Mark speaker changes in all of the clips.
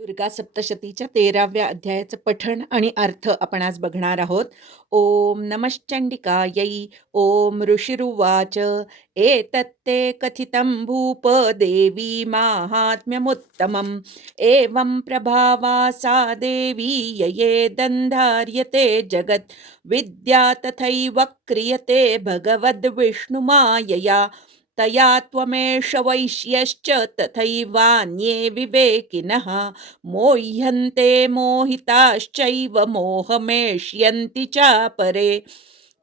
Speaker 1: दुर्गा सप्तशतीच्या तेराव्या अध्यायाचं पठण आणि अर्थ आपण आज बघणार आहोत. ओम नमश्चंडिकायै ओम ऋषिरुवाच एतत्ते कथितं भूप देवी माहात्म्यमुत्तमम् एवं प्रभावा सा देवी यये दन्धार्यते जगत् विद्या तथैव क्रियते भगवद्विष्णुमायया तया त्वमेष वैश्यश्च तथैवान्ये विवेकिनः मोह्यन्ते मोहिताश्चैव मोहमेष्यन्ति चापरे।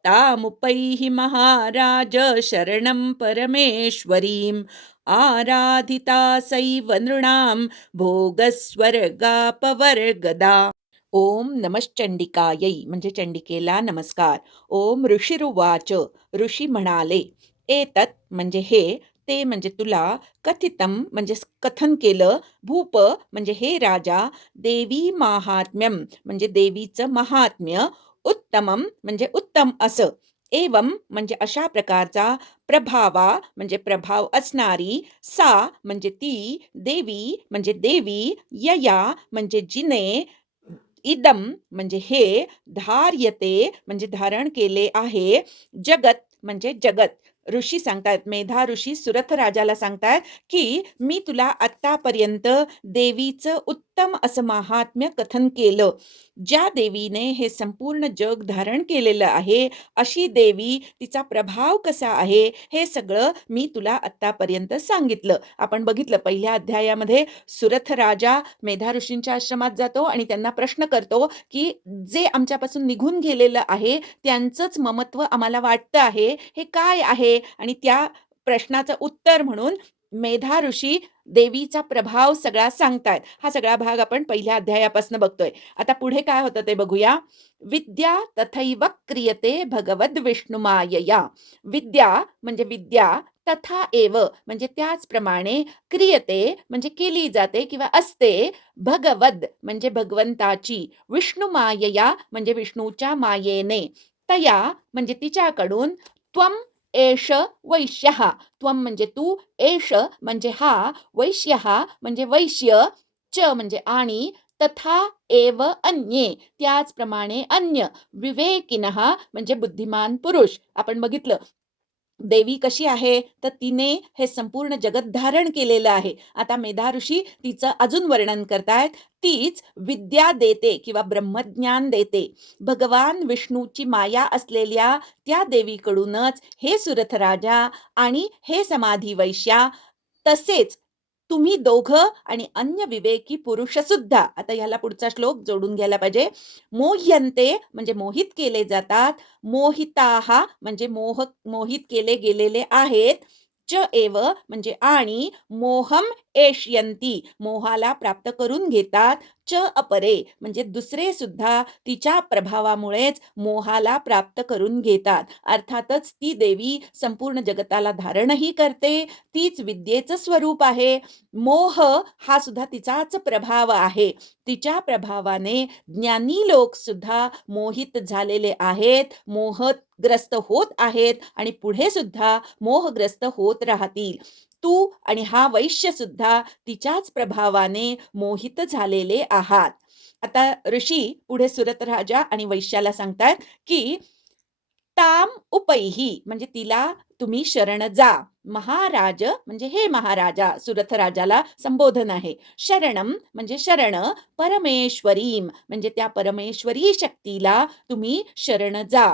Speaker 1: तामुपैः महाराज शरणं परमेश्वरीम्। आराधिता सैव नृणां भोगस्वर्गापवर्गदा। ओम नमश्चंडिकायै म्हणजे चंडिकेला नमस्कार। ओम ऋषिरुवाच ऋषी म्हणाले एतत म्हणजे हे ते म्हणजे तुला कथितम म्हणजे कथन केलं. भूप म्हणजे हे राजा देवी महात्म्यम म्हणजे देवीचं महात्म्य उत्तमम म्हणजे उत्तम असं. एवं म्हणजे अशा प्रकारचा प्रभावा म्हणजे प्रभाव असणारी सा म्हणजे ती देवी म्हणजे देवी यया म्हणजे जिने इदम म्हणजे हे धार्यते म्हणजे धारण केले आहे. जगत म्हणजे जगत. ऋषी सांगतायत मेधा ऋषी सुरथ राजाला सांगतायत की मी तुला आत्तापर्यंत देवीचं उत्तम असं महात्म्य कथन केलं. ज्या देवीने हे संपूर्ण जग धारण केलेलं आहे अशी देवी तिचा प्रभाव कसा आहे हे सगळं मी तुला आत्तापर्यंत सांगितलं. आपण बघितलं पहिल्या अध्यायामध्ये सुरथ राजा मेधा ऋषींच्या आश्रमात जातो आणि त्यांना प्रश्न करतो की जे आमच्यापासून निघून गेलेलं आहे त्यांचंच ममत्व आम्हाला वाटतं आहे हे काय आहे? आणि त्या प्रश्नाचं उत्तर म्हणून मेधा ऋषी देवीचा प्रभाव सगळा सांगतायत हा सगळा भाग आपण पहिल्या अध्यायापासून बघतोय. आता पुढे काय होतं ते बघूया. विद्या तथैव क्रियते भगवद विष्णुमायया. विद्या म्हणजे विद्या तथा एव म्हणजे त्याचप्रमाणे क्रियते म्हणजे केली जाते किंवा असते. भगवद म्हणजे भगवंताची. विष्णुमायया म्हणजे विष्णूच्या मायेने. तया म्हणजे तिच्याकडून त्वम एष वैश्यः त्वम म्हणजे तू एष म्हणजे हा वैश्यः म्हणजे वैश्य च म्हणजे आणि तथा एव अन्ये. त्याचप्रमाणे अन्य विवेकिन म्हणजे बुद्धिमान पुरुष. आपण बघितलं देवी कशी आहे? तर तिने हे संपूर्ण जगत धारण केलेलं आहे. आता मेधा ऋषी तिचं अजून वर्णन करतायत. तीच विद्या देते किंवा ब्रह्मज्ञान देते. भगवान विष्णूची माया असलेल्या त्या देवीकडूनच हे सुरथ राजा आणि हे समाधी वैश्या तसेच तुम्ही दोघं आणि अन्य विवेकी पुरुष सुद्धा आता ह्याला पुढचा श्लोक जोडून घ्यायला पाहिजे. मोह्यंते म्हणजे मोहित केले जातात मोहिताहा म्हणजे मोह मोहित केले गेलेले आहेत च एव म्हणजे आणि मोहम एष्यंती मोहाला प्राप्त करून घेतात च अपरे म्हणजे दुसरे सुद्धा तिच्या प्रभावामुळेच मोहाला प्राप्त करून घेतात. अर्थातच ती देवी संपूर्ण जगताला धारणही करते तीच विद्येचं स्वरूप आहे. मोह हा सुद्धा तिचाच प्रभाव आहे. तिच्या प्रभावाने ज्ञानी लोक सुद्धा मोहित झालेले आहेत मोहग्रस्त होत आहेत आणि पुढे सुद्धा मोहग्रस्त होत राहतील. तू आणि हा वैश्य सुद्धा तिच्याच प्रभावाने मोहित झालेले आहात. आता ऋषी पुढे सुरत राजा आणि वैश्याला सांगतात की ताम उपैही म्हणजे तिला तुम्ही शरण जा. महाराज म्हणजे हे महाराजा सुरथ राजाला संबोधन आहे. शरणम म्हणजे शरण परमेश्वरीम म्हणजे त्या परमेश्वरी शक्तीला तुम्ही शरण जा.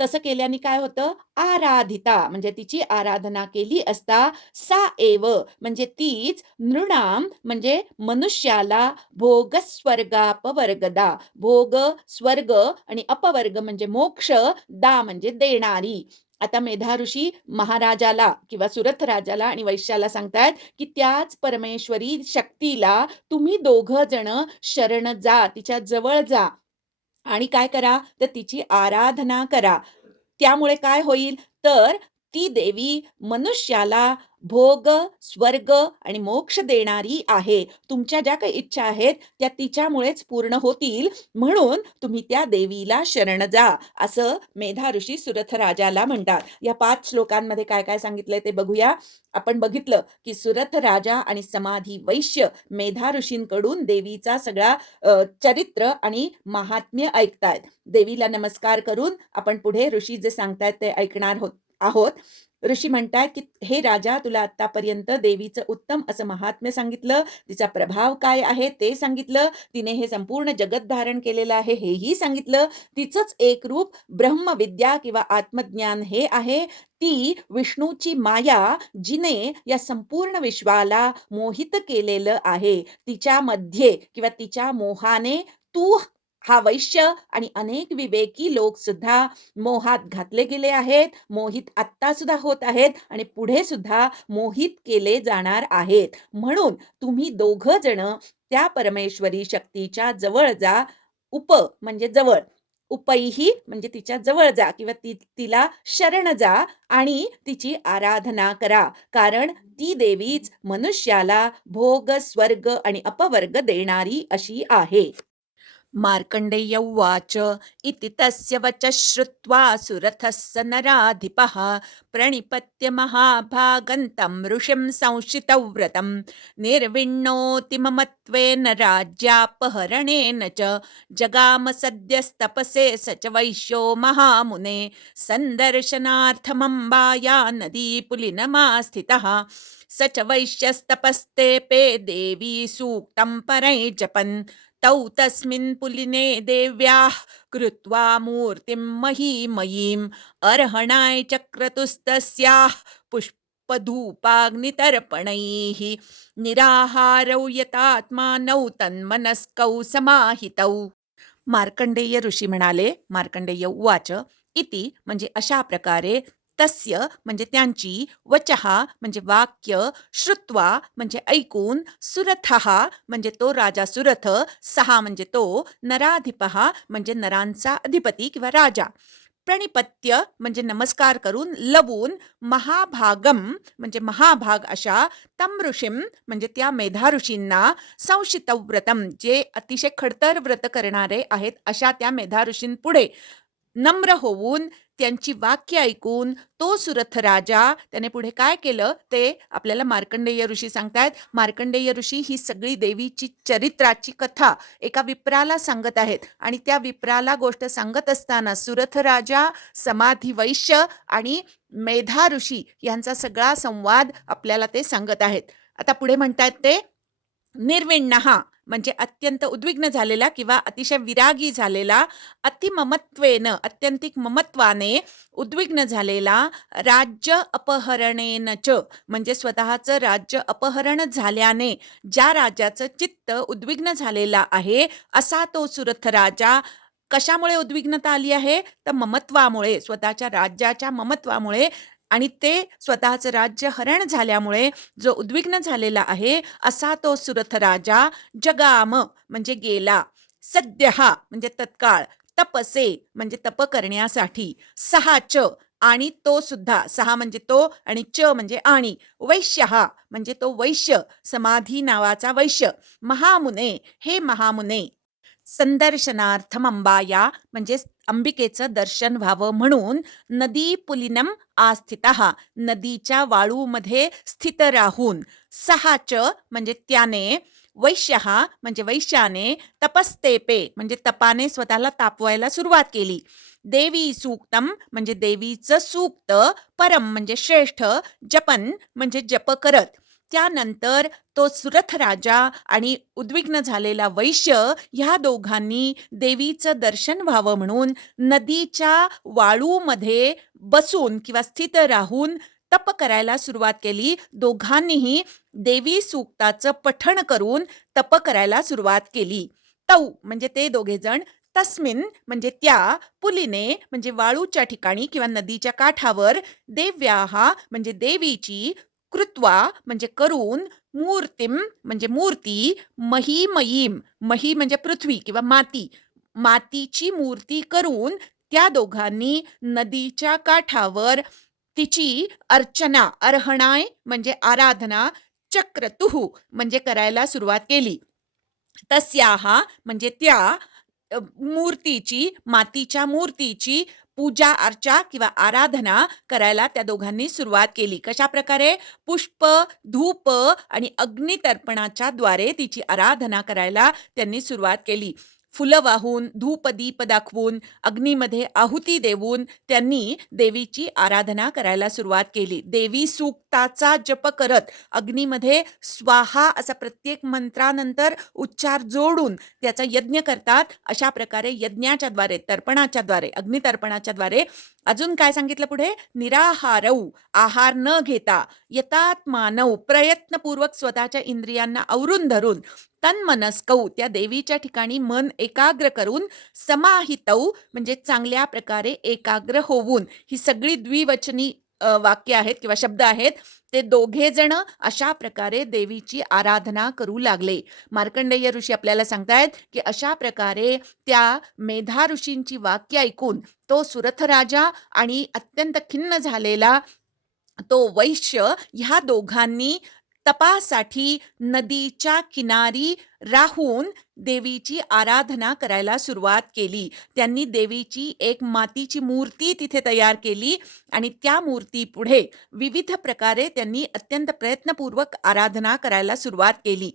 Speaker 1: तसं केल्याने काय होतं? आराधिता म्हणजे तिची आराधना केली असता सा एव म्हणजे तीच नृणाम म्हणजे मनुष्याला भोग स्वर्गापवर्गदा भोग स्वर्ग आणि अपवर्ग म्हणजे मोक्ष दा म्हणजे देणारी. आता मेधा ऋषी महाराजाला किंवा सुरथ राजाला आणि वैश्याला सांगतायत की त्याच परमेश्वरी शक्तीला तुम्ही दोघं जण शरण जा तिच्या जवळ जा. आणि काय करा? तर तिची आराधना करा. त्यामुळे काय होईल? तर ती देवी मनुष्याला भोग, स्वर्ग आणि मोक्ष देणारी आहे. तुमच्या ज्या काही इच्छा आहेत, त्या तिच्यामुळेच पूर्ण होतील, म्हणून तुम्ही त्या देवीला शरण जा, असं मेधा ऋषी सुरथ राजाला म्हणतात. या पाच श्लोकांमध्ये काय-काय सांगितलंय ते बघूया. आपण बघितलं, की सुरथ राजा आणि समाधी वैश्य मेधा ऋषींकडून देवीचा सगळा चरित्र आणि महात्म्य ऐकतायत. देवीला नमस्कार करून आपण पुढे ऋषी जे सांगतायत ते ऐकणार होत आहोत. ऋषी म्हणताय की "हे राजा, तुला आत्तापर्यंत देवीचं उत्तम असं महात्म्य सांगितलं, तिचा प्रभाव काय आहे ते सांगितलं, तिने हे संपूर्ण जगत धारण केलेलं आहे हेही सांगितलं, तिचंच एक रूप ब्रह्मविद्या किंवा आत्मज्ञान हे आहे. ती विष्णूची माया जिने या संपूर्ण विश्वाला मोहित केलेलं आहे. तिच्यामध्ये किंवा तिच्या मोहाने तू हा वैश्य आणि अनेक विवेकी लोकसुद्धा मोहात घातले गेले आहेत. मोहित आत्ता सुद्धा होत आहेत आणि पुढे सुद्धा मोहित केले जाणार आहेत. म्हणून तुम्ही दोघं जण त्या परमेश्वरी शक्तीच्या जवळ जा. उप म्हणजे जवळ. उपैही म्हणजे तिच्या जवळ जा किंवा ती तिला शरण जा आणि तिची आराधना करा. कारण ती देवीच मनुष्याला भोग, स्वर्ग आणि अपवर्ग देणारी अशी आहे. मार्कण्डेयौवाच उवाच। इति तस्य वचः श्रुत्वा सुरथः स नराधिपः। प्रणिपत्य महाभागं ऋषिं संशितौ व्रतं निर्विण्णोतिममत्वेन राज्यापहरणेन च जगाम सद्यस्तपसे स च वैश्यो महामुने। सन्दर्शनार्थमम्बाया नदीपुलिनमास्थितः। स च वैश्यस्तपस्तेपे देवी सूक्तं जपन् तौ तस्मिन् पुलिने देव्याः कृत्वा मूर्तिं महीमयीम् अर्हणाय चक्रतुस्तस्याः पुष्पधूपाग्नितर्पणैः निराहारौ यतात्मानौ तन्मनस्कौ समाहितौ. मार्कंडेय ऋषी म्हणाले, मार्कंडेय उवाच इति म्हणजे अशा प्रकारे तस्य म्हणजे त्यांची वचः म्हणजे वाक्य श्रुत्वा म्हणजे ऐकून सुरथः म्हणजे तो राजा सुरथ सहा म्हणजे तो नराधिपः म्हणजे नरांचा अधिपती किंवा राजा. प्रणिपत्य म्हणजे नमस्कार करून लवून महाभागम म्हणजे महाभाग अशा तम ऋषीम म्हणजे त्या मेधा ऋषींना संशितव्रतम जे अतिशय खडतर व्रत करणारे आहेत अशा त्या मेधा ऋषींपुढे नम्र होऊन त्यांची वाक्य ऐकून तो सुरथ राजा त्याने पुढे काय केलं? ते आपल्याला मार्कंडेय ऋषी सांगतायत. मार्कंडेय ऋषी ही सगळी देवीची चरित्राची कथा एका विप्राला सांगत आहेत. आणि त्या विप्राला गोष्ट सांगत असताना सुरथ राजा समाधी वैश्य आणि मेधा ऋषी यांचा सगळा संवाद आपल्याला ते सांगत आहेत. आता पुढे म्हणतायत ते निर्विण्णहा म्हणजे अत्यंत उद्विग्न झालेला किंवा अतिशय विरागी झालेला अतिममत्वेन अत्यंतिक ममत्वाने उद्विग्न झालेला राज्य अपहरणेन च म्हणजे स्वतःचं राज्य अपहरण झाल्याने ज्या राजाचं चित्त उद्विग्न झालेला आहे असा तो सुरथ राजा कशामुळे उद्विग्नता आली आहे? तर ममत्वामुळे स्वतःच्या राज्याच्या ममत्वामुळे आणि ते स्वतःचं राज्य हरण झाल्यामुळे जो उद्विग्न झालेला आहे असा तो सुरथ राजा जगाम म्हणजे गेला. सद्य म्हणजे तत्काळ तपसे म्हणजे तप करण्यासाठी सहाच आणि तो सुद्धा सहा म्हणजे तो आणि च म्हणजे आणि वैश्य हा म्हणजे तो वैश्य समाधी नावाचा वैश्य महामुने हे महामुने संदर्शनार्थम अंबाया म्हणजे अंबिकेचं दर्शन व्हावं म्हणून नदी पुलिनम आस्थित नदीच्या वाळूमध्ये स्थित राहून सहाच म्हणजे त्याने वैश्य म्हणजे वैश्याने तपस्तेपे म्हणजे तपाने स्वतःला तापवायला सुरुवात केली. देवी सूक्तम म्हणजे देवीचं सूक्त परम म्हणजे श्रेष्ठ जपन म्हणजे जप करत. त्यानंतर तो सुरथ राजा आणि उद्विग्न झालेला वैश्य ह्या दोघांनी देवीचं दर्शन व्हावं म्हणून नदीच्या वाळूमध्ये बसून किंवा स्थित राहून तप करायला सुरुवात केली. दोघांनीही देवी सूक्ताचं पठण करून तप करायला सुरुवात केली. तौ म्हणजे ते दोघे जण तस्मिन म्हणजे त्या पुलीने म्हणजे वाळूच्या ठिकाणी किंवा नदीच्या काठावर देव्या म्हणजे देवीची कृत्वा म्हणजे करून मूर्तीम म्हणजे मूर्ती महीमयीम मही म्हणजे पृथ्वी किंवा माती मातीची मूर्ती करून त्या दोघांनी नदीच्या काठावर तिची अर्चना अर्हणाय म्हणजे आराधना चक्रतुः म्हणजे करायला सुरुवात केली. तस्या म्हणजे त्या मूर्तीची मातीच्या मूर्तीची पूजा अर्चा किंवा आराधना करायला त्या दोघांनी सुरुवात केली. कशा प्रकारे? पुष्प धूप आणि अग्नितर्पणाच्या द्वारे तिची आराधना करायला त्यांनी सुरुवात केली. फुलं वाहून धूपदीप दाखवून अग्नीमध्ये आहुती देऊन त्यांनी देवीची आराधना करायला सुरुवात केली. देवी सूक्ताचा जप करत अग्नीमध्ये स्वाहा असा प्रत्येक मंत्रानंतर उच्चार जोडून त्याचा यज्ञ करतात. अशा प्रकारे यज्ञाच्या द्वारे तर्पणाच्या द्वारे अग्नितर्पणाच्या द्वारे अजून काय सांगितलं पुढे? निराहारऊ आहार न घेता यतात मानव प्रयत्नपूर्वक स्वतःच्या इंद्रियांना आवरून धरून तन्मनस्कौ त्या देवीच्या ठिकाणी मन एकाग्र करून समाहितौ म्हणजे चांगल्या प्रकारे एकाग्र होऊन ही सगळी द्विवचनी वाक्य आहेत किंवा शब्द आहेत ते दोघे जण अशा प्रकारे देवीची आराधना करू लागले. मार्कंडेय ऋषी आपल्याला सांगतायत की अशा प्रकारे त्या मेधा ऋषींची वाक्य ऐकून तो सुरथ राजा आणि अत्यंत खिन्न झालेला तो वैश्य ह्या दोघांनी तपासाठी नदीच्या किनारी राहून देवीची आराधना करायला सुरुवात केली. त्यांनी देवीची एक मातीची मूर्ती तिथे तयार केली आणि त्या मूर्ती पुढे विविध प्रकारे त्यांनी अत्यंत प्रयत्नपूर्वक आराधना करायला सुरुवात केली.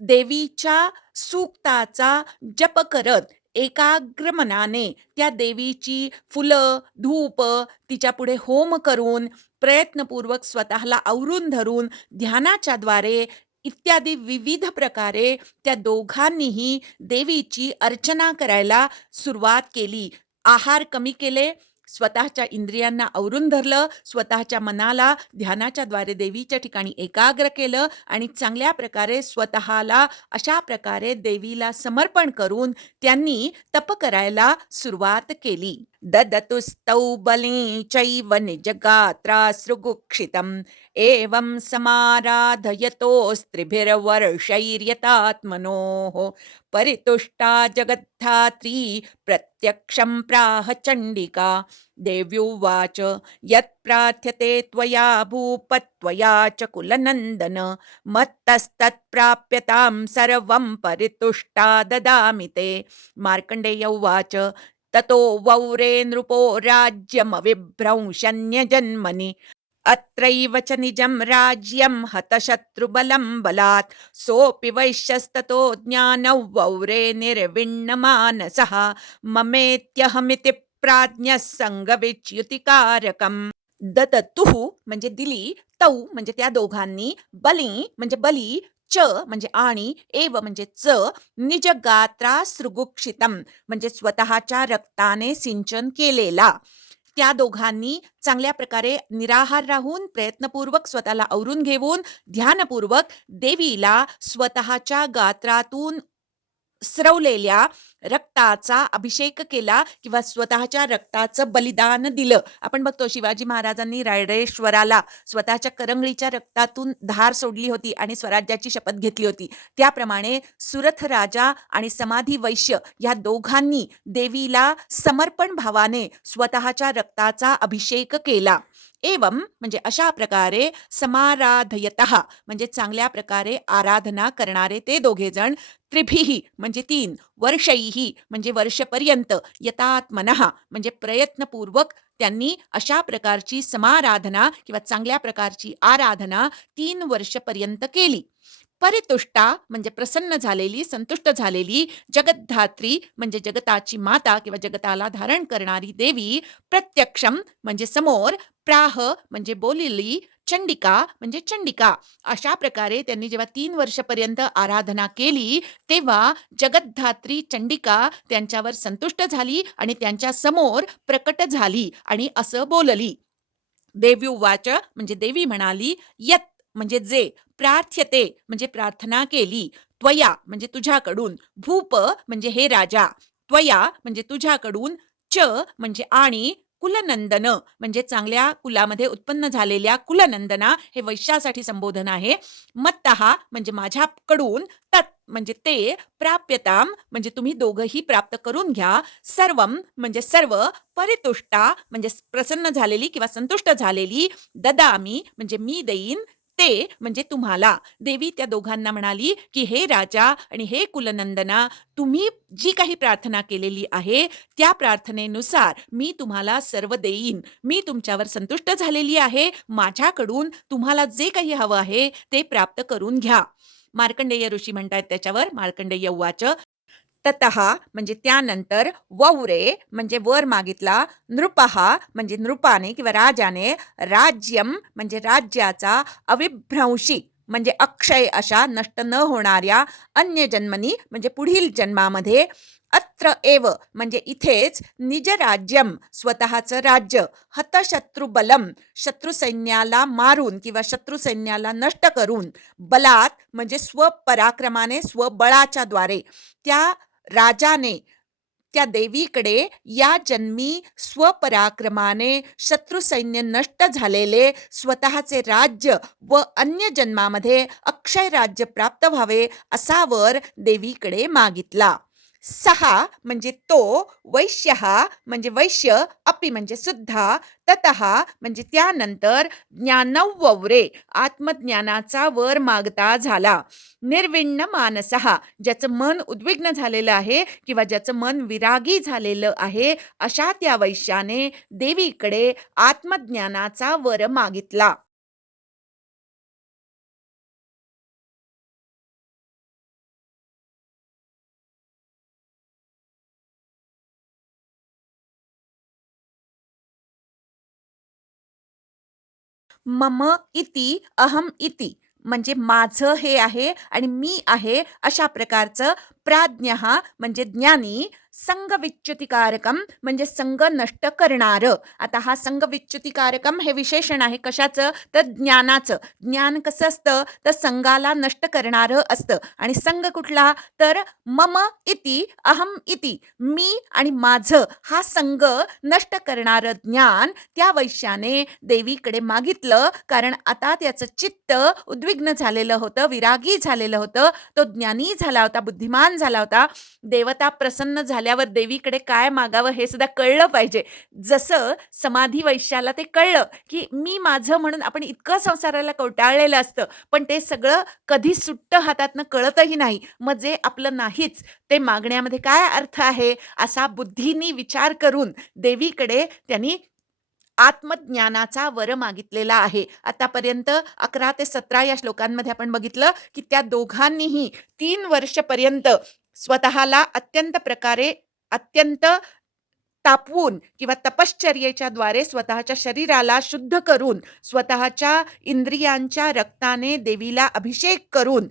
Speaker 1: देवीच्या सूक्ताचा जप करत एकाग्र मनाने त्या देवीची फुलं धूप तिच्या पुढे होम करून प्रयत्नपूर्वक स्वतःला आवरून धरून ध्यानाच्या द्वारे इत्यादी विविध प्रकारे त्या दोघांनीही देवीची अर्चना करायला सुरुवात केली. आहार कमी केले स्वतःच्या इंद्रियांना आवरून धरलं स्वतःच्या मनाला ध्यानाच्या द्वारे देवीच्या ठिकाणी एकाग्र केलं आणि चांगल्या प्रकारे स्वतःला अशा प्रकारे देवीला समर्पण करून त्यांनी तप करायला सुरुवात केली. ददतुस्तौ बली चैव निजगात्रा सृगुक्षितम् एवं समाराधयतोस्त्रिभिर्वर्षैर्यतात्मनोः। परितुष्टा जगद्धात्री प्रत्यक्षं प्राह चण्डिका। देव्युवाच यत्प्रार्थ्यते त्वया भूपत्वया च कुलनन्दन। मत्तस्तत्प्राप्यतां सर्वं परितुष्टा ददामि ते। मार्कण्डेय उवाच ततो वौरे नृपो राज्यमविभ्रंशन्यजन्मनि अत्रैव च निजं राज्यं हतशत्रुबलं बलात्। सोऽपि वैश्यस्ततो ज्ञानौ वौरे निर्विण्णमानसः। ममेत्यहमिति प्राज्ञः सङ्गविच्युतिकारकम्। ददतुः म्हणजे दिली तौ म्हणजे त्या दोघांनी बली म्हणजे बली च म्हणजे आणि एव म्हणजे च निजगात्रा सृगुक्षितम म्हणजे स्वतःच्या रक्ताने सिंचन केलेला. त्या दोघांनी चांगल्या प्रकारे निराहार राहून प्रयत्नपूर्वक स्वतःला आवरून घेऊन ध्यानपूर्वक देवीला स्वतःच्या गात्रातून स्रवलेल्या रक्ताचा अभिषेक केला किंवा स्वतःच्या रक्ताचं बलिदान दिलं. आपण बघतो शिवाजी महाराजांनी रायडेश्वराला स्वतःच्या करंगळीच्या रक्तातून धार सोडली होती आणि स्वराज्याची शपथ घेतली होती. त्याप्रमाणे सुरथ राजा आणि समाधी वैश्य या दोघांनी देवीला समर्पण भावाने स्वतःच्या रक्ताचा अभिषेक केला. एवं म्हणजे अशा प्रकारे समाराधयत म्हणजे चांगल्या प्रकारे आराधना करणारे ते दोघे जण म्हणजे तीन ही म्हणजे वर्षपर्यंत यतात्मनः म्हणजे प्रयत्नपूर्वक त्यांनी अशा प्रकारची समाराधना किंवा चांगल्या प्रकारची आराधना तीन वर्षपर्यंत केली. परितुष्टा म्हणजे प्रसन्न झालेली संतुष्ट झालेली जगद्धात्री म्हणजे जगताची माता किंवा जगताला धारण करणारी देवी प्रत्यक्षम म्हणजे समोर प्राह म्हणजे बोलिली चंडिका म्हणजे चंडिका. अशा प्रकारे त्यांनी जेव्हा तीन वर्षपर्यंत आराधना केली तेव्हा जगद्धात्री चंडिका त्यांच्यावर संतुष्ट झाली आणि त्यांच्यासमोर प्रकट झाली आणि असं बोलली. देव्युवाच म्हणजे देवी म्हणाली यत् म्हणजे जे प्रार्थ्यते म्हणजे प्रार्थना केली त्वया म्हणजे तुझ्याकडून भूप म्हणजे हे राजा त्वया म्हणजे तुझ्याकडून च म्हणजे आणि कुलनंदन म्हणजे चांगल्या कुलामध्ये उत्पन्न झालेल्या कुलनंदना हे वैश्यासाठी संबोधन आहे. मत्तहा म्हणजे माझ्याकडून तत् म्हणजे ते प्राप्यताम म्हणजे तुम्ही दोघंही प्राप्त करून घ्या. सर्वम म्हणजे सर्व परितुष्टा म्हणजे प्रसन्न झालेली किंवा संतुष्ट झालेली ददामी म्हणजे मी देईन ते म्हणजे तुम्हाला. देवी त्या दोघांना म्हणाली की हे राजा आणि हे कुलनंदना तुम्ही जी काही प्रार्थना केलेली आहे त्या प्रार्थनेनुसार मी तुम्हाला सर्व देईन. मी तुमच्यावर संतुष्ट झालेली आहे. माझ्याकडून तुम्हाला जे काही हवं आहे ते प्राप्त करून घ्या. मार्कंडेय ऋषी म्हणतात त्याच्यावर. मार्कंडेय वाच ततः म्हणजे त्यानंतर वौरे म्हणजे वर मागितला नृपहा म्हणजे नृपाने किंवा राजाने राज्यम म्हणजे राज्याचा अविभ्रंशी म्हणजे अक्षय अशा नष्ट न होणाऱ्या अन्य जन्मनी म्हणजे पुढील जन्मामध्ये अत्र एव म्हणजे इथेच निज राज्यम स्वतःचं राज्य हतशत्रुबलम शत्रुसैन्याला मारून किंवा शत्रुसैन्याला नष्ट करून बलात म्हणजे स्वपराक्रमाने स्वबळाच्या द्वारे त्या राजाने त्या देवीकडे या जन्मी स्वपराक्रमाने शत्रुसैन्य नष्ट झालेले स्वतःचे राज्य व अन्य जन्मामध्ये अक्षय राज्य प्राप्त व्हावे असा वर देवीकडे मागितला. सहा म्हणजे तो वैश्य म्हणजे वैश्य अपि म्हणजे सुद्धा ततः म्हणजे त्यानंतर ज्ञानवरे आत्मज्ञानाचा वर मागता झाला. निर्विण्ण मानसहा ज्याचं मन उद्विग्न झालेलं आहे किंवा ज्याचं मन विरागी झालेलं आहे अशा त्या वैश्याने देवीकडे आत्मज्ञानाचा वर मागितला. मम इति अहम इति. म्हणजे माझं हे आहे आणि मी आहे अशा प्रकारचं प्राज्ञ म्हणजे ज्ञानी संगविच्युतिकारकम म्हणजे संग नष्ट करणारं. आता हा संगविच्युतिकारकम हे विशेषण आहे. कशाचं? तर ज्ञानाचं. ज्ञान कसं असतं? तर संघाला नष्ट करणारं असतं. आणि संघ कुठला? तर मम इति अहम इति. मी आणि माझं हा संघ नष्ट करणारं ज्ञान त्या वैश्याने देवीकडे मागितलं. कारण आता त्याचं चित्त उद्विग्न झालेलं होतं विरागी झालेलं होतं. तो ज्ञानी झाला होता बुद्धिमान झाला होता. देवता प्रसन्न झाल्यावर देवीकडे काय मागावं हे सुद्धा कळलं पाहिजे. जसं समाधी वैश्याला ते कळलं की मी माझं म्हणून आपण इतकं संसाराला कवटाळलेलं असतं पण ते सगळं कधी सुट्ट हातातनं कळतही नाही. मग जे आपलं नाहीच ते मागण्यामध्ये काय अर्थ आहे? असा बुद्धीनी विचार करून देवीकडे त्यांनी आत्मज्ञानाचा वर मागितलेला आहे. आतापर्यंत अकरा ते सतरा या श्लोकांमध्ये आपण बघितलं की त्या दोघांनीही तीन वर्षपर्यंत स्वतःला अत्यंत प्रकारे अत्यंत तापवून किंवा तपश्चर्येच्या द्वारे स्वतःच्या शरीराला शुद्ध करून स्वतःच्या इंद्रियांच्या रक्ताने देवीला अभिषेक करून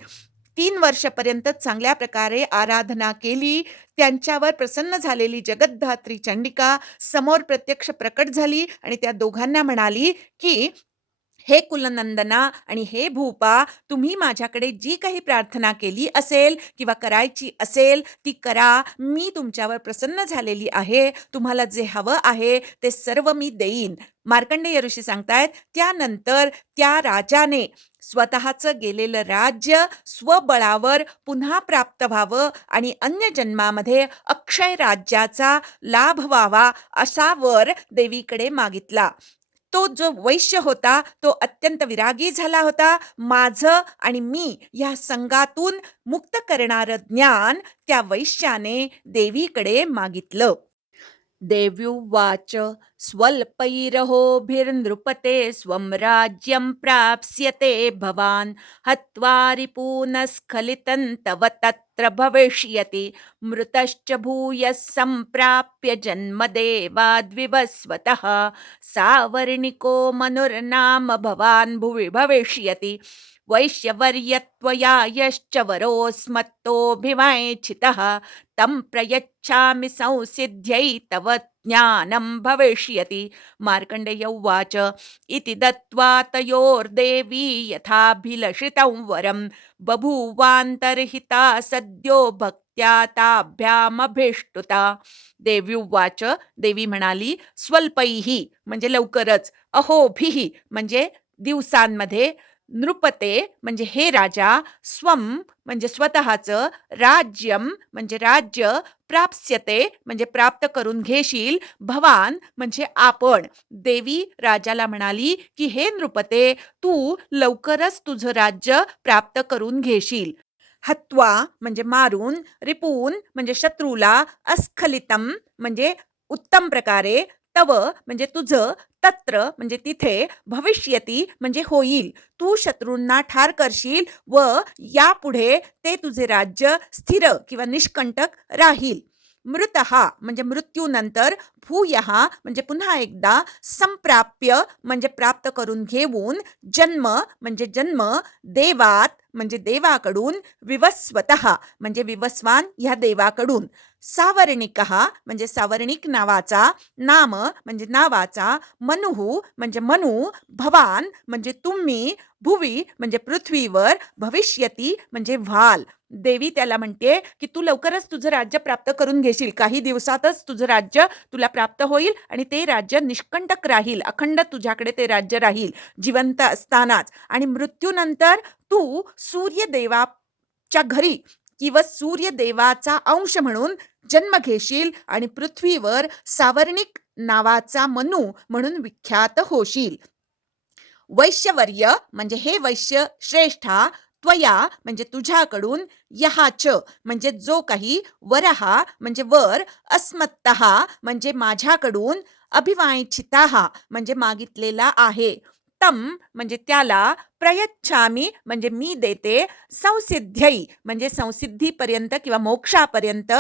Speaker 1: तीन वर्षपर्यंत चांगल्या प्रकारे आराधना केली. त्यांच्यावर प्रसन्न झालेली जगद्धात्री चंडिका समोर प्रत्यक्ष प्रकट झाली आणि त्या दोघांना म्हणाली की हे कुलनंदना आणि हे भूपा तुम्ही माझ्याकडे जी काही प्रार्थना केली असेल किंवा करायची असेल ती करा. मी तुमच्यावर प्रसन्न झालेली आहे. तुम्हाला जे हवं आहे ते सर्व मी देईन. मार्कंडेय ऋषी सांगतायत त्यानंतर त्या राजाने स्वतःचं गेलेलं राज्य स्वबळावर पुन्हा प्राप्त व्हावं आणि अन्य जन्मामध्ये अक्षय राज्याचा लाभ व्हावा असा वर देवीकडे मागितला. तो जो वैश्य होता तो अत्यंत विरागी झाला होता. माझं आणि मी या संघातून मुक्त करणारं ज्ञान त्या वैश्याने देवीकडे मागितलं. देव्युवाच स्वल्पैरहोभिर्नृपते स्वं राज्यं प्राप्स्यते भवान्। हत्वा रिपूनस्खलितं तव तत्र भविष्यति। मृतश्च भूयः सम्प्राप्य जन्मदेवाद्विवस्वतः। सावर्णिको मनुर्नाम भवान् भुवि भविष्यति। वैश्यवर्यत्वया यश्च वरोऽस्मत्तोऽभिवाञ्छितः तं प्रयच्छामि संसिद्ध्यै तव ज्ञानं भविष्यति। मार्कण्डेय उवाच इति दत्त्वा तयोर्देवी यथाभिलषितं वरं बभूवान्तर्हिता सद्यो भक्त्या ताभ्यामभिष्टुता। देवी उवाच देवी म्हणाली स्वल्पैः म्हणजे लवकरच अहोभिः म्हणजे दिवसांमध्ये नृपते म्हणजे हे राजा स्वम म्हणजे स्वतःचं राज्यम म्हणजे राज्य प्राप्स्यते म्हणजे प्राप्त करून घेशील भवान म्हणजे आपण. देवी राजाला म्हणाली की हे नृपते तू लवकरच तुझं राज्य प्राप्त करून घेशील. हत्वा म्हणजे मारून रिपून म्हणजे शत्रूला अस्खलितम म्हणजे उत्तम प्रकारे तव म्हणजे तुझं तत्र म्हणजे तिथे भविष्यती म्हणजे होईल. तू शत्रूंना ठार करशील व यापुढे ते तुझे राज्य स्थिर किंवा निष्कंटक राहील. मृत म्हणजे मृत्यूनंतर भूयहा म्हणजे पुन्हा एकदा संप्राप्य म्हणजे प्राप्त करून घेऊन जन्म म्हणजे जन्म देवात म्हणजे देवाकडून विवस्वत म्हणजे विवस्वान ह्या देवाकडून. सावर्णिक म्हणजे सावर्णिक नावाचा नाम म्हणजे नावाचा मनुहू म्हणजे मनु भवान म्हणजे तुम्ही भुवी म्हणजे पृथ्वीवर भविष्यती म्हणजे व्हाल. देवी त्याला म्हणते की तू लवकरच तुझं राज्य प्राप्त करून घेशील. काही दिवसातच तुझं राज्य तुला प्राप्त होईल आणि ते राज्य निष्कंटक राहील. अखंड तुझ्याकडे ते राज्य राहील. जिवंत असतानाच. आणि मृत्यूनंतर तू सूर्यदेवाच्या घरी किंवा सूर्यदेवाचा अंश म्हणून जन्म घेशील आणि पृथ्वीवर सावर्णिक नावाचा मनू म्हणून विख्यात होशील. वैश्यवर्य म्हणजे हे वैश्य श्रेष्ठा त्वया म्हणजे तुझ्याकडून यहाच म्हणजे जो काही वरहा म्हणजे वर अस्मत्तहा म्हणजे माझ्याकडून अभिवांछिता म्हणजे मागितलेला आहे. तम म्हणजे त्याला प्रयच्छामी म्हणजे मी देते संसिद्ध्यई म्हणजे संसिद्धीपर्यंत किंवा मोक्षापर्यंत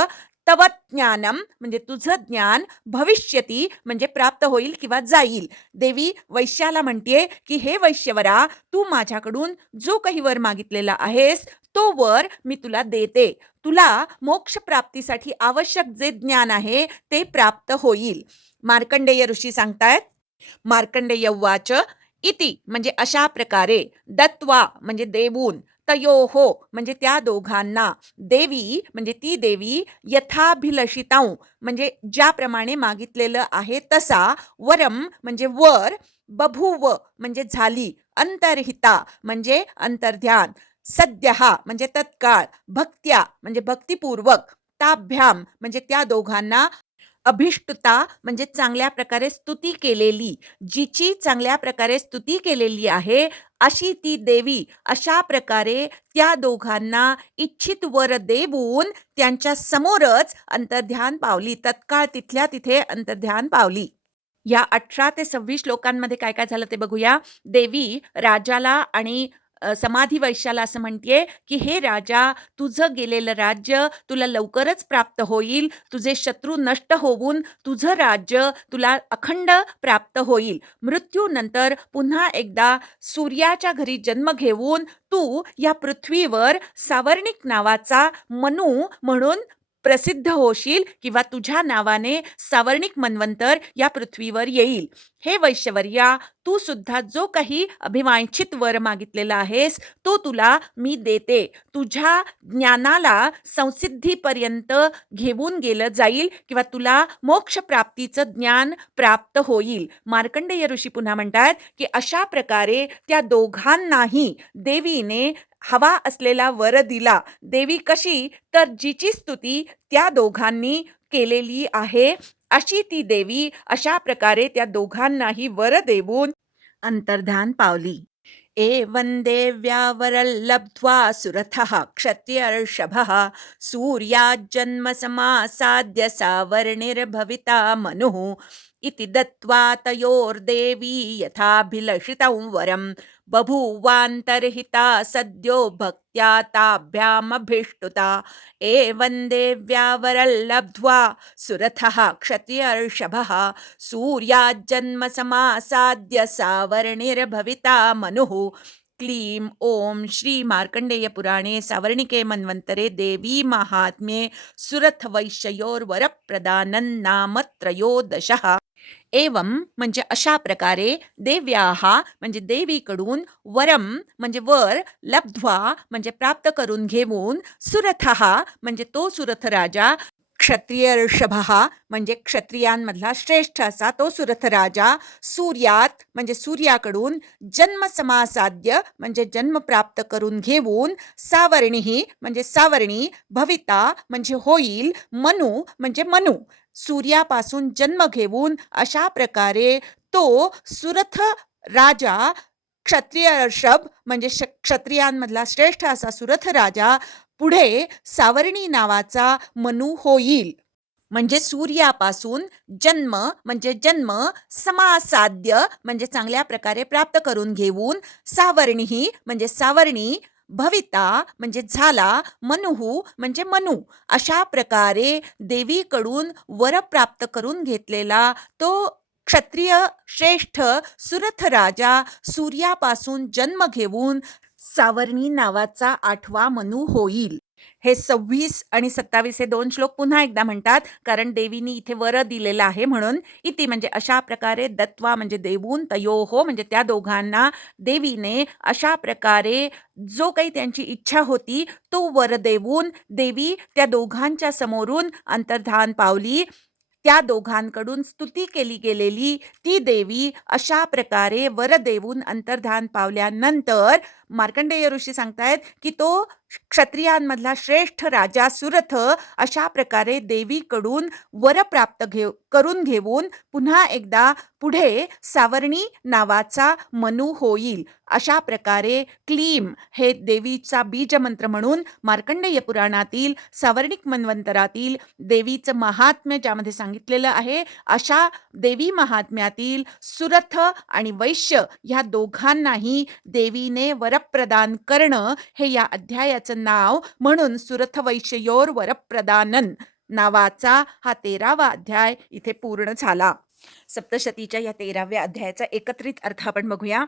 Speaker 1: तव ज्ञानम म्हणजे तुझं ज्ञान भविष्यती म्हणजे प्राप्त होईल किंवा जाईल. देवी वैश्याला म्हणते की हे वैश्यवरा तू माझ्याकडून जो काही वर मागितलेला आहेस तो वर मी तुला देते. तुला मोक्षप्राप्तीसाठी आवश्यक जे ज्ञान आहे ते प्राप्त होईल. मार्कंडेय ऋषी सांगतायत मार्कंडेय वाच इति म्हणजे अशा प्रकारे दत्वा म्हणजे देवून तयो हो म्हणजे त्या दोघांना देवी म्हणजे ती देवी यथाभिलषिताऊ म्हणजे ज्याप्रमाणे मागितलेलं आहे तसा वरम म्हणजे वर बभूव म्हणजे झाली अंतर्हिता म्हणजे अंतर्ध्यान सद्यहा म्हणजे तत्काळ भक्त्या म्हणजे भक्तिपूर्वक ताभ्याम म्हणजे त्या दोघांना अभिष्टता म्हणजे चांगल्या प्रकारे स्तुती केलेली जिची चांगल्या प्रकारे स्तुती केलेली आहे अशी ती देवी अशा प्रकारे त्या दोघांना इच्छित वर देऊन त्यांच्या समोरच अंतर्ध्यान पावली तत्काळ तिथल्या तिथे अंतर्ध्यान पावली. या अठरा ते सव्वीस लोकांमध्ये काय काय झालं ते बघूया. देवी राजाला आणि समाधी वैश्याला असं म्हणतेय की हे राजा तुझं गेलेलं राज्य तुला लवकरच प्राप्त होईल. तुझे शत्रू नष्ट होऊन तुझं राज्य तुला अखंड प्राप्त होईल. मृत्यूनंतर पुन्हा एकदा सूर्याच्या घरी जन्म घेऊन तू या पृथ्वीवर सावर्णिक नावाचा मनू म्हणून प्रसिद्ध होशील किंवा तुझ्या नावाने सावर्णिक मनवंतर या पृथ्वीवर येईल. हे वैश्यवर्या तू सुद्धा जो काही अभिवांछित वर मागितलेला आहेस तो तुला मी देते. तुझ्या ज्ञानाला संसिद्धीपर्यंत घेऊन गेलं जाईल किंवा तुला मोक्ष प्राप्तीचं ज्ञान प्राप्त होईल. मार्कंडेय ऋषी पुन्हा म्हणतात की अशा प्रकारे त्या दोघांनाही देवीने हवा असलेला वर दिला. देवी कशी? तर जिची स्तुती त्या दोघांनी केलेली आहे. अशी ती देवी अशा प्रकारे त्या दोघांनाही वर देऊन अंतर्धान पावली. एवं देव्यावरल्लब्ध्वा सुरथः क्षत्रियर्षभः सूर्याज्जन्मसमासाद्य सावर्णिर्भविता मनुः। इति दत्त्वा तयोर्देवी यथाभिलषितं वरं बभूवान्तर्हिता सद्यो भक्त्या ताभ्यामभिष्टुता। एवं देव्यावरल्लब्ध्वा सुरथः क्षत्रियर्षभः। सूर्याज्जन्मसमासाद्य सावर्णिर्भविता मनुः। क्लीं ॐ श्री मार्कंडेय सावर्णिके मन्वन्तरे देवी माहात्म्ये सुरथवैश्ययोर्वरप्रदानं नाम त्रयोदशः एवं म्हणजे अशा प्रकारे देव्याः म्हणजे देवीकडून वरम म्हणजे वर लब्ध्वा म्हणजे प्राप्त करून घेऊन सुरथः म्हणजे तो सुरथ राजा क्षत्रिय ऋषभ म्हणजे क्षत्रियांमधला श्रेष्ठ असा तो सुरथ राजा सूर्यात म्हणजे सूर्याकडून जन्म समासाद्य म्हणजे जन्म प्राप्त करून घेऊन सावर्णी म्हणजे सावर्णी भविता म्हणजे होईल मनु म्हणजे मनु सूर्यापासून जन्म घेऊन अशा प्रकारे तो सुरथ राजा क्षत्रिय ऋषभ म्हणजे श- क्षत्रियांमधला श्रेष्ठ असा सुरथ राजा पुढे सावर्णी नावाचा मनू होईल. म्हणजे सूर्यापासून जन्म म्हणजे जन्म समासाध्य म्हणजे चांगल्या प्रकारे प्राप्त करून घेऊन सावर्णी म्हणजे सावर्णी भविता म्हणजे झाला मनुहू म्हणजे मनू अशा प्रकारे देवीकडून वर प्राप्त करून घेतलेला तो क्षत्रिय श्रेष्ठ सुरथ राजा सूर्यापासून जन्म घेऊन सावर्णी नावाचा आठवा मनू होईल. हे सव्वीस आणि सत्तावीस हे दोन श्लोक पुन्हा एकदा म्हणतात कारण देवीनी इथे वर दिलेलं आहे म्हणून इति म्हणजे अशा प्रकारे दत्वा म्हणजे देवून तयोहो म्हणजे त्या दोघांना देवीने अशा प्रकारे जो काही त्यांची इच्छा होती तो वर देवून देवी त्या दोघांच्या समोरून अंतर्धान पावली. त्या दोघांकडून स्तुती केली गेलेली ती देवी अशा प्रकारे वर देवून अंतर्धान पावल्यानंतर मार्कंडेय ऋषी सांगतायत की तो क्षत्रियांमधला श्रेष्ठ राजा सुरथ अशा प्रकारे देवीकडून वर प्राप्त घे करून घेऊन पुन्हा एकदा पुढे सावर्णी नावाचा मनू होईल. अशा प्रकारे क्लीम हे देवीचा बीजमंत्र म्हणून मार्कंडेय पुराणातील सावर्णिक मन्वंतरातील देवीचं महात्म्य ज्यामध्ये सांगितलेलं आहे अशा देवी महात्म्यातील सुरथ आणि वैश्य ह्या दोघांनाही देवीने वर वरप्रदान करणं हे या अध्यायाचं नाव. म्हणून सुरथ वैश्ययोर वरप्रदानन नावाचा हा तेरावा अध्याय इथे पूर्ण झाला. सप्तशतीच्या या तेराव्या अध्यायाचा एकत्रित अर्थ आपण बघूया.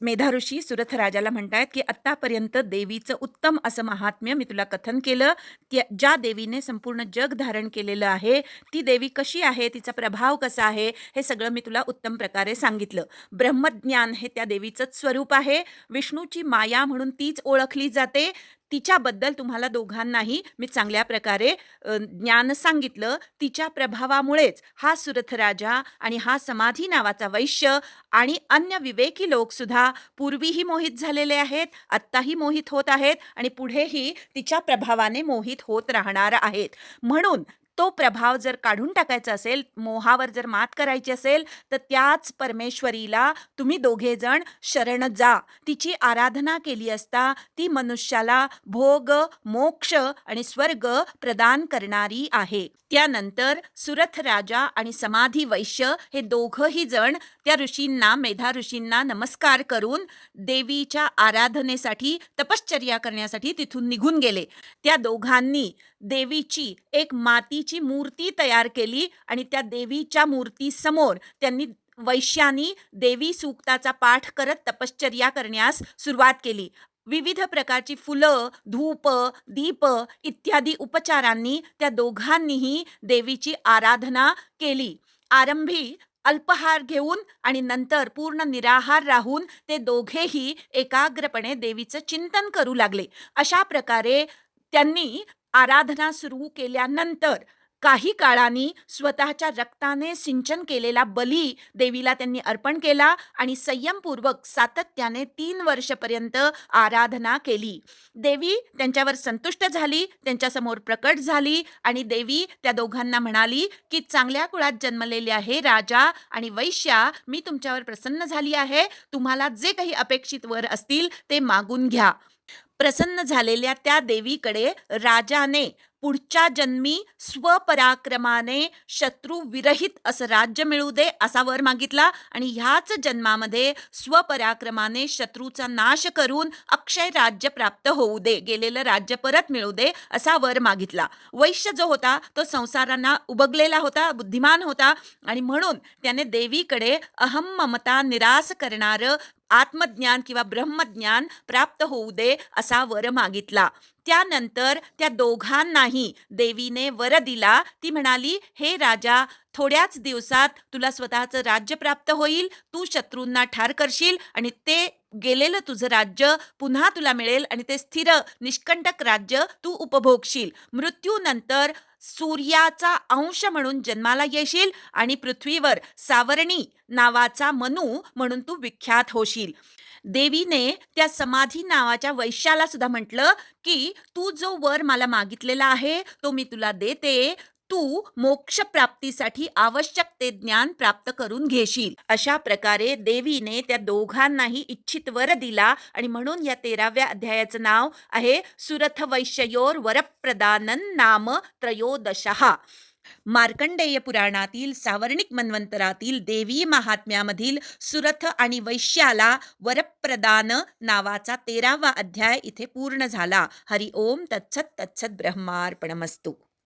Speaker 1: मेधा ऋषी सुरथ राजाला म्हणतायत की आत्तापर्यंत देवीचं उत्तम असं महात्म्य मी तुला कथन केलं त्या ज्या देवीने संपूर्ण जग धारण केलेलं आहे ती देवी कशी आहे तिचा प्रभाव कसा आहे हे सगळं मी तुला उत्तम प्रकारे सांगितलं. ब्रह्मज्ञान हे त्या देवीचंच स्वरूप आहे. विष्णूची माया म्हणून तीच ओळखली जाते. तिच्याबद्दल तुम्हाला दोघांनाही मी चांगल्या प्रकारे ज्ञान सांगितलं. तिच्या प्रभावामुळेच हा सुरथ राजा आणि हा समाधी नावाचा वैश्य आणि अन्य विवेकी लोकसुद्धा पूर्वीही मोहित झालेले आहेत आत्ताही मोहित होत आहेत आणि पुढेही तिच्या प्रभावाने मोहित होत राहणार आहेत. म्हणून तो प्रभाव जर काढून टाकायचा असेल मोहावर जर मात करायची असेल तर त्याच परमेश्वरीला तुम्ही दोघे जण शरण जा. तिची आराधना केली असता ती मनुष्याला भोग मोक्ष आणि स्वर्ग प्रदान करणारी आहे. त्यानंतर सुरथ राजा आणि समाधी वैश्य हे दोघंही जण त्या ऋषींना मेधा ऋषींना नमस्कार करून देवीच्या आराधनेसाठी तपश्चर्या करण्यासाठी तिथून निघून गेले. त्या दोघांनी देवीची एक मातीची मूर्ती तयार केली आणि त्या देवीच्या मूर्तीसमोर त्यांनी वैश्यांनी देवी सूक्ताचा पाठ करत तपश्चर्या करण्यास सुरुवात केली. विविध प्रकारची फुलं धूप दीप इत्यादी उपचारांनी त्या दोघांनीही देवीची आराधना केली. आरंभी अल्पहार घेऊन आणि नंतर पूर्ण निराहार राहून ते दोघेही एकाग्रपणे देवीचं चिंतन करू लागले. अशा प्रकारे त्यांनी आराधना सुरू केल्यानंतर काही काळाने स्वतःच्या रक्ताने सिंचन केलेला बली देवीला त्यांनी अर्पण केला आणि संयमपूर्वक सातत्याने तीन वर्षपर्यंत आराधना केली. देवी त्यांच्यावर संतुष्ट झाली त्यांच्यासमोर प्रकट झाली आणि देवी त्या दोघांना म्हणाली की चांगल्या कुळात जन्मलेले आहे राजा आणि वैश्या मी तुमच्यावर प्रसन्न झाली आहे. तुम्हाला जे काही अपेक्षित वर असतील ते मागून घ्या. प्रसन्न झालेल्या त्या देवीकडे राजाने पुढच्या जन्मी स्वपराक्रमाने शत्रू विरहित असं राज्य मिळू दे असा वर मागितला. आणि ह्याच जन्मामध्ये स्वपराक्रमाने शत्रूचा नाश करून अक्षय राज्य प्राप्त होऊ दे गेलेलं राज्य परत मिळू दे असा वर मागितला. वैश्य जो होता तो संसारांना उबगलेला होता बुद्धिमान होता आणि म्हणून त्याने देवीकडे अहम ममता निरास करणारं आत्मज्ञान किंवा ब्रह्मज्ञान प्राप्त होऊ दे असा वर मागितला. त्यानंतर त्या दोघांनाही देवीने वर दिला. ती म्हणाली हे राजा थोड्याच दिवसात तुला स्वतःचं राज्य प्राप्त होईल. तू शत्रूंना ठार करशील आणि ते गेलेलं तुझं राज्य पुन्हा तुला मिळेल आणि ते स्थिर निष्कंटक राज्य तू उपभोगशील. मृत्यूनंतर सूर्याचा अंश म्हणून जन्माला येशील आणि पृथ्वीवर सावरणी नावाचा मनू म्हणून तू विख्यात होशील. देवीने त्या समाधी नावाच्या वैश्याला सुद्धा म्हटलं की तू जो वर मला मागितलेला आहे तो मी तुला देते. तू मोक्षप्राप्तीसाठी आवश्यक ते ज्ञान प्राप्त करून घेशील. अशा प्रकारे देवीने त्या दोघांनाही इच्छित वर दिला आणि म्हणून या तेराव्या अध्यायाचं नाव आहे सुरथ वैश्ययोर वरप्रदानन नाम त्रयोदशहा मार्कंडेय पुराणातील सावर्णिक मन्वंतरातील देवी महात्म्यामधील सुरथ आणि वैश्याला वरप्रदान नावाचा तेरावा अध्याय इथे पूर्ण झाला. हरि ओम तत्सत तत्सत ब्रह्मार्पणमस्तू.